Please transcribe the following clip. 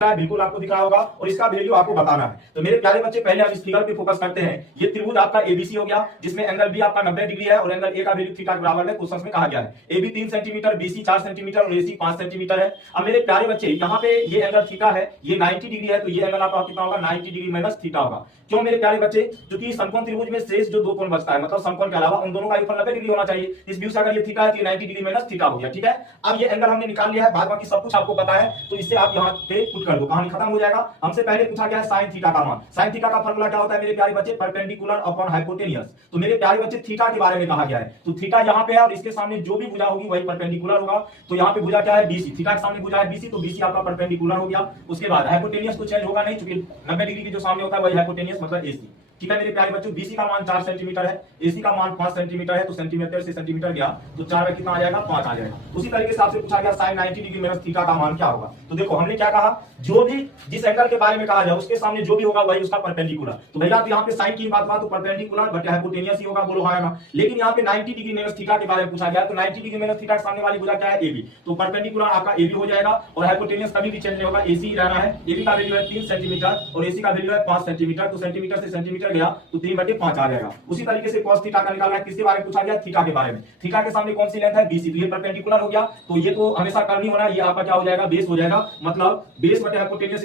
बिल्कुल आपको दिख रहा होगा और इसका वैल्यू आपको बताना है। तो मेरे प्यारे बच्चे पहले हम इस फिगर पे फोकस करते हैं। ये त्रिभुज आपका एबीसी हो गया, जिसमें एंगल बी आपका 90 डिग्री है और एंगल ए का वैल्यू थीटा के बराबर है। क्वेश्चन में कहा गया है एबी 3 सेंटीमीटर, बीसी 4 सेंटीमीटर और एसी 5 सेंटीमीटर है। अब मेरे प्यारे बच्चे यहाँ पे ये एंगल थीटा है, ये 90 डिग्री है, तो ये एंगल आपका कितना होगा 90 डिग्री माइनस थीटा होगा। क्यों मेरे प्यारे बच्चे? क्योंकि समकोण त्रिभुज में शेष जो दो कोण बचता है, मतलब समकोण के अलावा उन दोनों का योगफल 90 डिग्री होना चाहिए। इस व्यू से अगर ये थीटा है तो ये 90 डिग्री माइनस थीटा हो गया। ठीक है, अब ये एंगल हमने निकाल लिया है, बाद बाकी सब कुछ आपको पता है, तो इससे आप यहाँ पे पुट कर दो, कहानी खत्म हो जाएगा। हमसे पहले पूछा गया है साइन थीटा का मान। साइन थीटा का फार्मूला क्या होता है मेरे प्यारे बच्चे? Perpendicular upon hypotenuse. तो मेरे प्यारे बच्चे थीटा के बारे में कहा गया है, तो थीटा यहाँ पे है और इसके सामने जो भी भुजा होगी वही परपेंडिकुलर होगा। तो यहाँ पे भुजा क्या है? बीसी। थीटा के सामने भुजा है बीसी, तो बीसी आपका परपेंडिकुलर हो गया। उसके बाद हाइपोटेनियस तो चेंज होगा नहीं, क्योंकि 90 डिग्री के जो सामने होता है वही हाइपोटेनियस मतलब एसी। ठीक है मेरे प्यारे बच्चों, बीसी का मान 4 सेंटीमीटर है, एसी का मान 5 सेंटीमीटर है, तो सेंटीमीटर से सेंटीमीटर गया तो 4 में कितना आ जाएगा? 5 आ जाएगा। उसी तरीके से आपसे पूछा गया साइन 90 डिग्री माइनस थीटा का मान क्या होगा। तो देखो हमने क्या कहा, जो भी जिस एंगल के बारे में कहा जाए उसके सामने जो भी होगा वही उसका परपेंडिकुलर। तो भैया तो यहाँ पे साइन की बात तो परपेंडिकुलर बट हाइपोटेनियस ही होगा, बोलो हाँ ना। लेकिन यहाँ पे 90 डिग्री माइनस थीटा के बारे में पूछा गया, तो 90 डिग्री माइनस थीटा के सामने वाली भुजा क्या है? एबी। तो परपेंडिकुलर आपका एबी हो जाएगा और हाइपोटेनियस कभी भी चेंज नहीं होगा, एसी रहना है। एबी का वैल्यू है 3 सेंटीमीटर और एसी का वैल्यू है 5 सेंटीमीटर, तो सेंटीमीटर से सेंटीमीटर गया तो 3/5 आ जाएगा। उसी तरीके से cos थीटा का निकालना है, किसके बारे में पूछा गया? थीटा के बारे में। थीटा के सामने कौन सी लेंथ है? बीसी, तो ये परपेंडिकुलर हो गया, तो ये तो हमेशा करनी होना, ये आपका क्या हो जाएगा? बेस हो जाएगा, मतलब बेस बटे हाइपोटेनियस